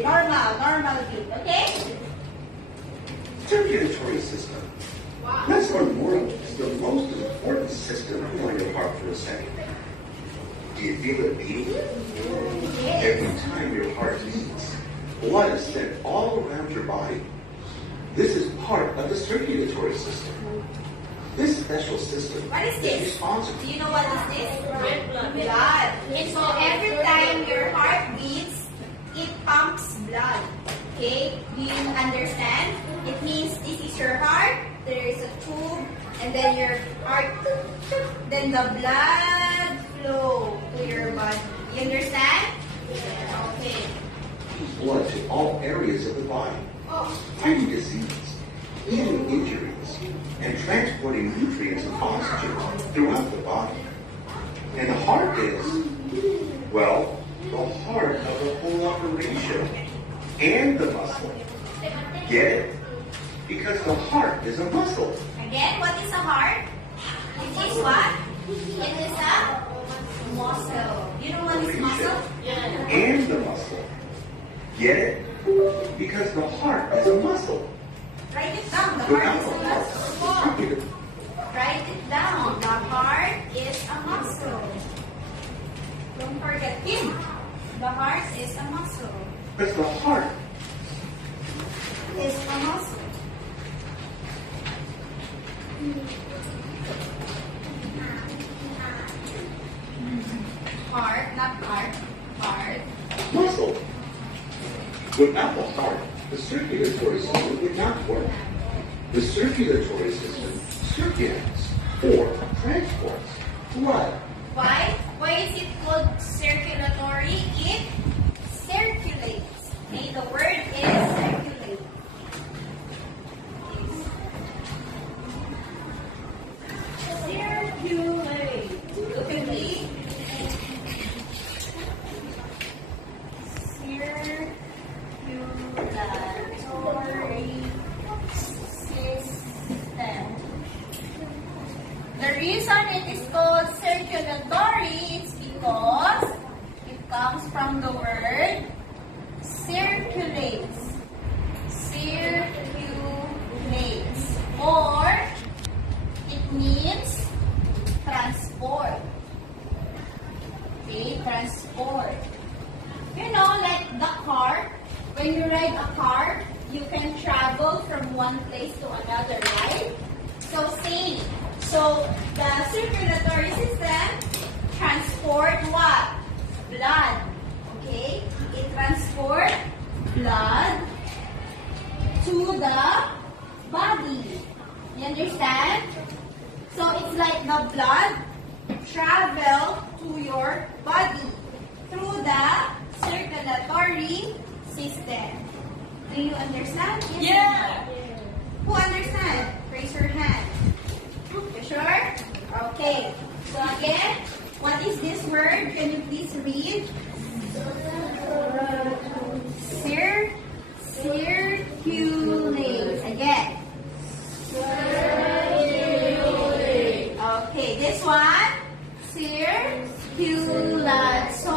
Normal beat. Okay? Circulatory system. Wow. Let's learn more of the most important system on your heart for a second. Do you feel it beating? Every time your heart beats, blood is sent all around your body. This is part of the circulatory system. This special system What is this? responsible. Do you know what is this? Red blood. Blood. And so every time your heart beats, it pumps blood. Okay? Do you understand? It means this is your heart, there is a tube, and then your heart, then the blood flow to your body. You understand? Okay. Blood to all areas of the body, fighting disease, healing injuries, and transporting nutrients and oxygen throughout the body. And the heart is, well, the heart of the whole operation and the muscle. Get it? Because the heart is a muscle. Again, what is a heart? It is what? It is a muscle. You know what is muscle? Yeah. And the muscle. Get it? Because the heart is a muscle. Write it down. The heart is a muscle. Write it down. The heart is a muscle. Don't forget him. The heart is a muscle. Because the heart Is a muscle. Heart, not heart. Heart. muscle. Without the heart, the circulatory system would not work. The circulatory system circulates or transports blood. Why? Why is it called circulatory? It circulates. Okay, the word is circulate. Circulate. Look at me. Circulatory system. The reason it is called circulatory is because it comes from the word circulates. Circulates. Or it means transport. Okay, transport. You know, like the car, when you ride a car, you can travel from one place to another, right? So same. So the circulatory system transport what? Blood. Okay? It transport blood to the body. You understand? So it's like the blood travel to your body through the circulatory system. Do you understand? Yes. Yeah. Who understand? Raise your hand. You sure? Okay. So again, what is this word? Can you please read? Circulate. Again. Circulate. Okay, this one. Circulate. So